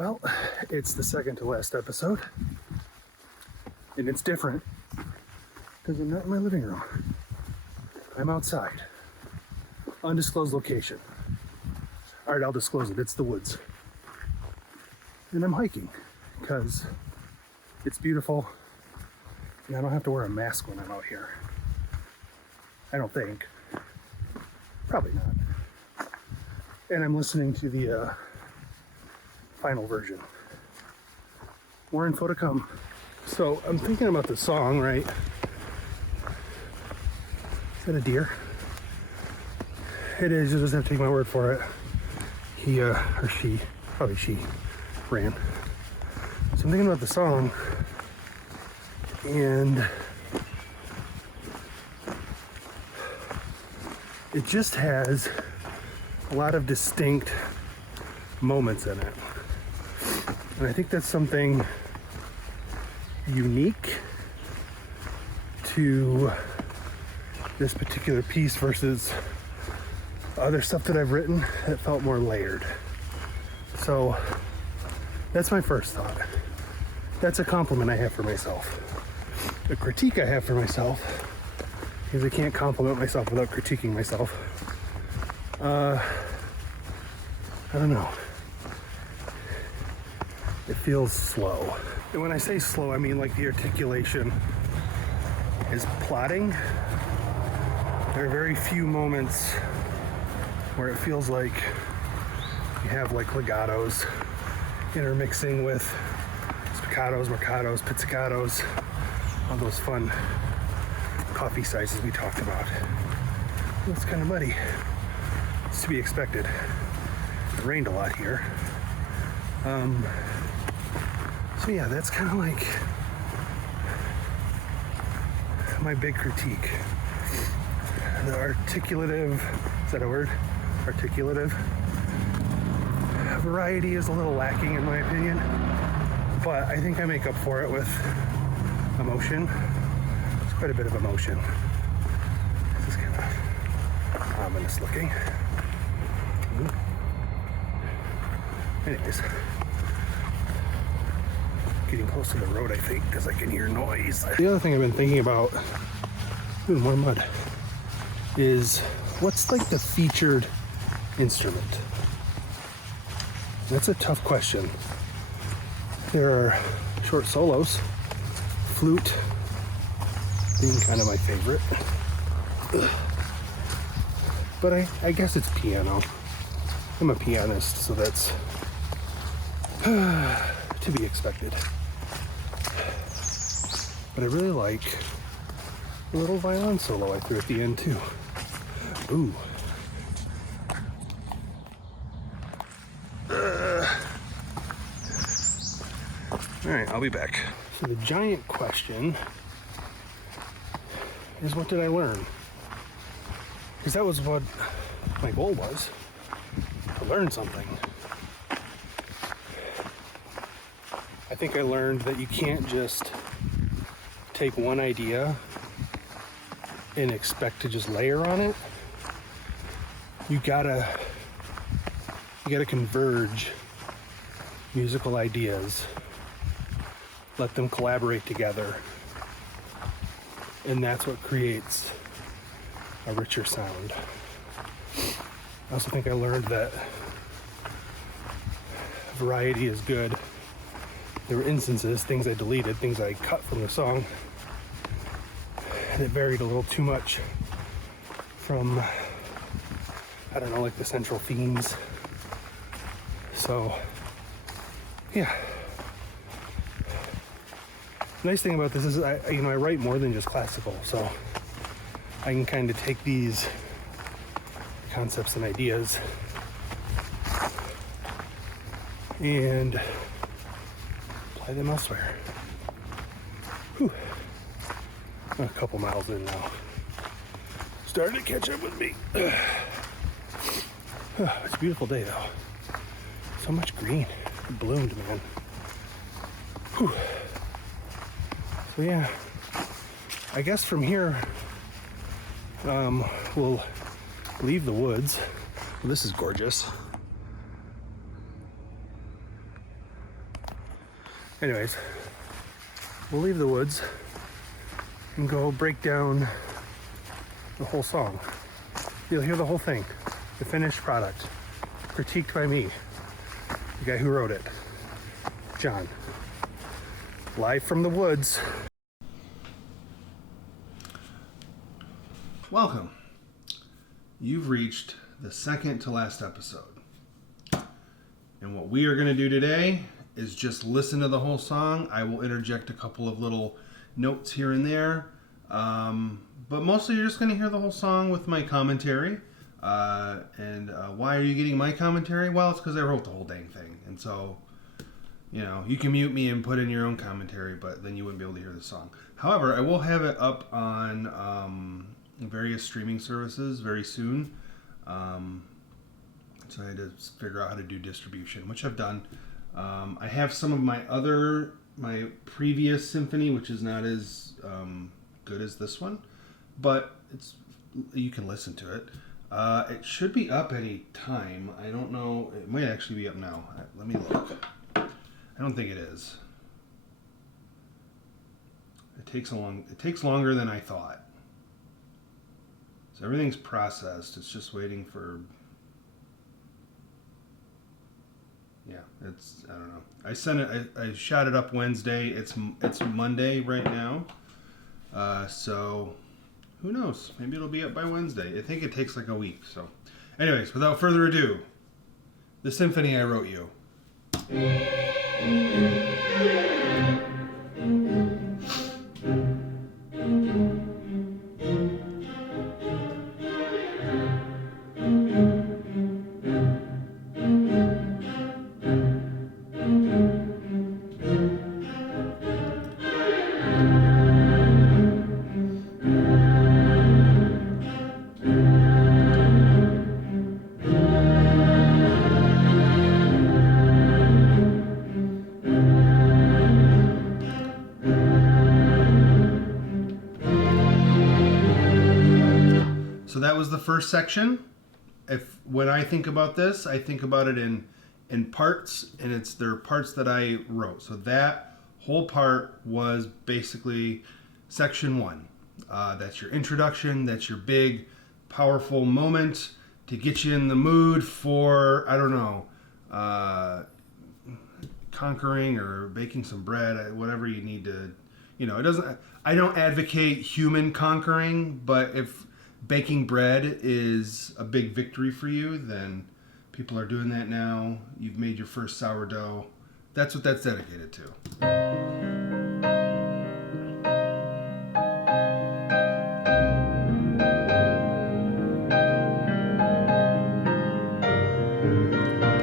Well, it's the second to last episode, and it's different because I'm not in my living room. I'm outside. Undisclosed location. All right, I'll disclose it. It's the woods. And I'm hiking because it's beautiful and I don't have to wear a mask when I'm out here. I don't think. Probably not. And I'm listening to the final version. More info to come. So I'm thinking about the song, right? Is that a deer? It is. You just have to take my word for it. He or she, probably she, ran. So I'm thinking about the song, and it just has a lot of distinct moments in it. And I think that's something unique to this particular piece versus other stuff that I've written that felt more layered. So that's my first thought. That's a compliment I have for myself. A critique I have for myself, because I can't compliment myself without critiquing myself. I don't know. It feels slow. And when I say slow, I mean like the articulation is plodding. There are very few moments where it feels like you have like legatos intermixing with spiccatos, marcatos, pizzicatos, all those fun coffee sizes we talked about. It's kind of muddy. It's to be expected. It rained a lot here. So yeah, that's kind of like my big critique. The articulative, is that a word? Articulative. Variety is a little lacking in my opinion, but I think I make up for it with emotion. There's quite a bit of emotion. This is kind of ominous looking. Anyways, getting close to the road, I think, because I can hear noise. The other thing I've been thinking about, more mud, is what's like the featured instrument? That's a tough question. There are short solos, flute being kind of my favorite. But I guess it's piano. I'm a pianist, so that's to be expected. But I really like the little violin solo I threw at the end too. Ooh. All right, I'll be back. So the giant question is, what did I learn? Because that was what my goal was, to learn something. I think I learned that you can't just take one idea and expect to just layer on it. You gotta converge musical ideas, let them collaborate together, and that's what creates a richer sound. I also think I learned that variety is good. There were instances, things I deleted, things I cut from the song, and it varied a little too much from, I don't know, like the central themes. So, yeah. The nice thing about this is I write more than just classical, so I can kind of take these concepts and ideas and apply them elsewhere. Whew. I'm a couple miles in now. Starting to catch up with me. It's a beautiful day though. So much green. It bloomed, man. Whew. So yeah, I guess from here we'll leave the woods. Well, this is gorgeous. Anyways, we'll leave the woods and go break down the whole song. You'll hear the whole thing, the finished product, critiqued by me, the guy who wrote it, John. Live from the woods. Welcome. You've reached the second to last episode. And what we are going to do today is just listen to the whole song. I will interject a couple of little notes here and there. But mostly you're just going to hear the whole song with my commentary. Why are you getting my commentary? Well, it's because I wrote the whole dang thing. And so, you know, you can mute me and put in your own commentary, but then you wouldn't be able to hear the song. However, I will have it up on various streaming services very soon. So I had to figure out how to do distribution, which I've done. I have some of my previous Symphony, which is not as good as this one, but you can listen to it. It should be up any time. I don't know. It might actually be up now. Let me look. I don't think it is. It takes longer than I thought. So everything's processed. It's just waiting for. Yeah, I don't know. I sent it. I shot it up Wednesday. It's Monday right now. So who knows? Maybe it'll be up by Wednesday. I think it takes like a week. So, anyways, without further ado, the Symphony I wrote you. So that was the first section. When I think about this, I think about it in parts, and there are parts that I wrote. So that whole part was basically section 1. That's your introduction. That's your big, powerful moment to get you in the mood for, I don't know, conquering or baking some bread, whatever you need to, I don't advocate human conquering, but if baking bread is a big victory for you, then people are doing that now. You've made your first sourdough. That's what that's dedicated to.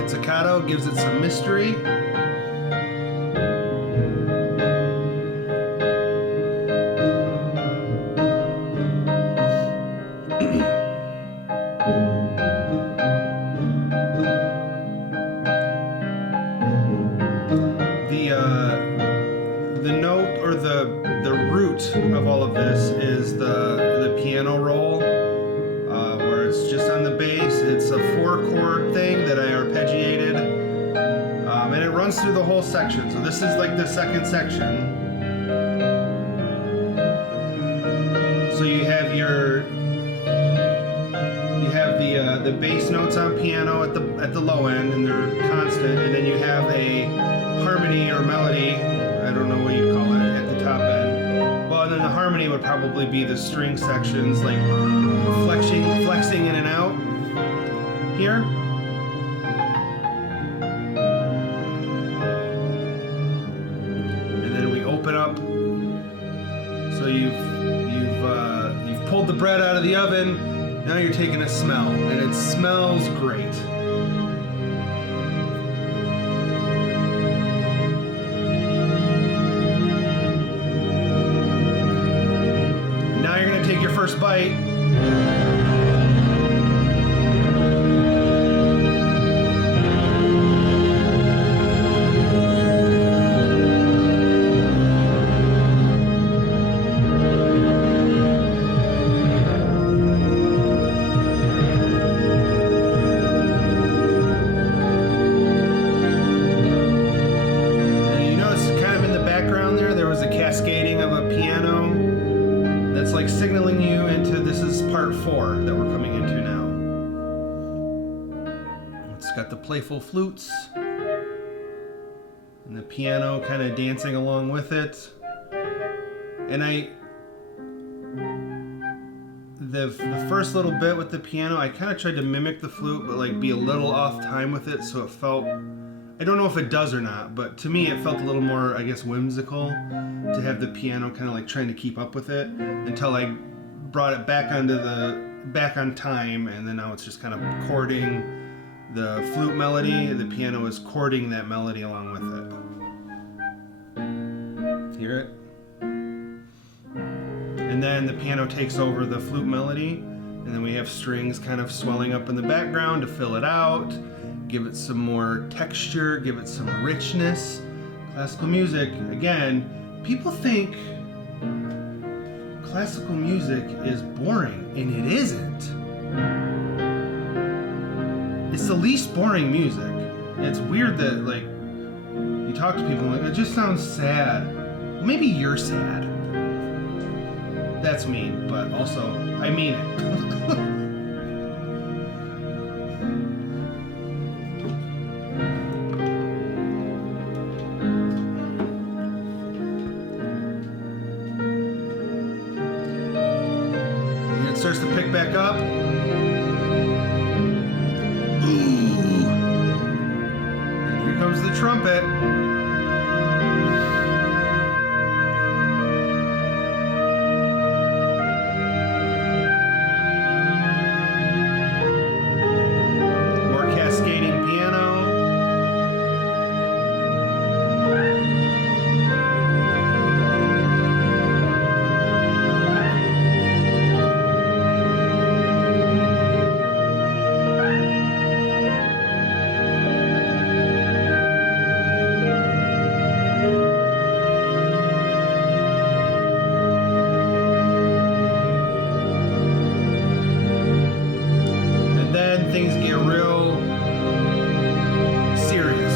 Pizzicato gives it some mystery. The note or the root of all of this is the piano roll, where it's just on the bass. It's a 4-chord thing that I arpeggiated, and it runs through the whole section. So this is like the second section. So you have the bass notes on piano at the low end, and they're constant, and then you have a harmony or melody, I don't know what you'd call it, at the top end. Well, and then the harmony would probably be the string sections, like flexing in and out here. And then we open up. So you've pulled the bread out of the oven. Now you're taking a smell, and it smells great. Now you're gonna take your first bite. It's got the playful flutes and the piano kind of dancing along with it. And the first little bit with the piano, I kind of tried to mimic the flute, but like be a little off time with it, so it felt, I don't know if it does or not, but to me it felt a little more, I guess, whimsical to have the piano kind of like trying to keep up with it, until I brought it back on time, and then now it's just kind of chording the flute melody, the piano is chording that melody along with it. Hear it? And then the piano takes over the flute melody, and then we have strings kind of swelling up in the background to fill it out, give it some more texture, give it some richness. Classical music, again, people think classical music is boring, and it isn't. It's the least boring music. It's weird that, like, you talk to people and like, it just sounds sad. Well, maybe you're sad. That's mean, but also, I mean it. And it starts to pick back up. Ooh. And here comes the trumpet. Things get real serious.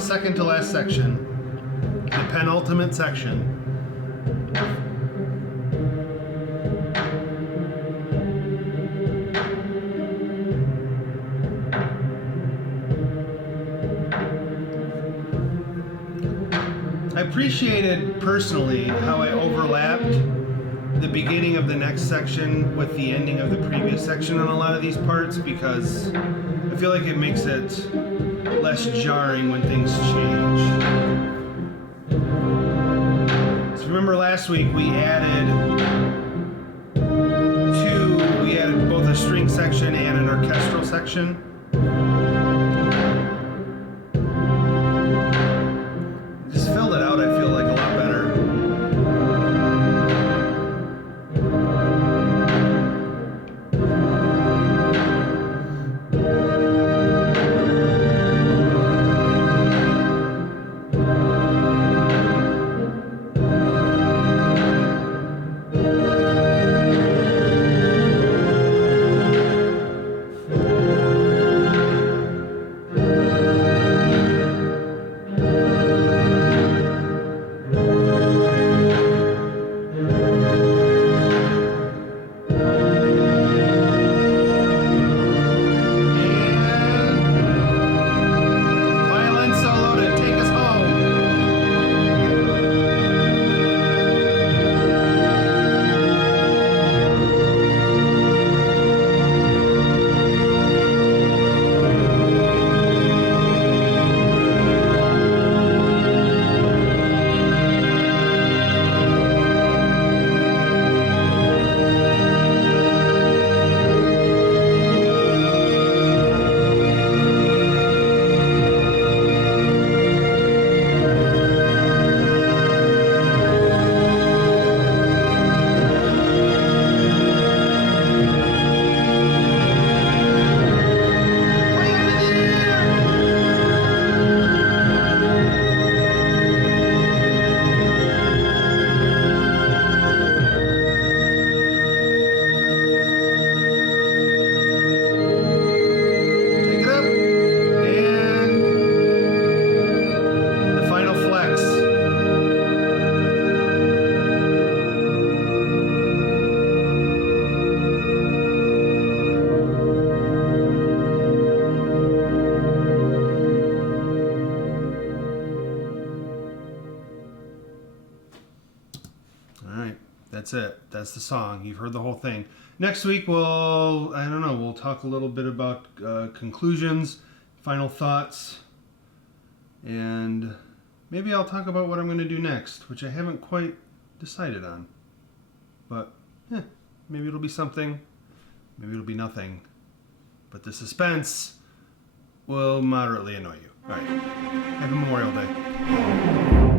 Second to last section, the penultimate section. I appreciated personally how I overlapped the beginning of the next section with the ending of the previous section on a lot of these parts, because I feel like it makes it less jarring when things change. So remember last week we added both a string section and an orchestral section. Just filled it out, I feel like, a lot better. That's it. That's the song. You've heard the whole thing. Next week, we'll talk a little bit about conclusions, final thoughts, and maybe I'll talk about what I'm going to do next, which I haven't quite decided on. But, maybe it'll be something, maybe it'll be nothing. But the suspense will moderately annoy you. All right. Happy Memorial Day.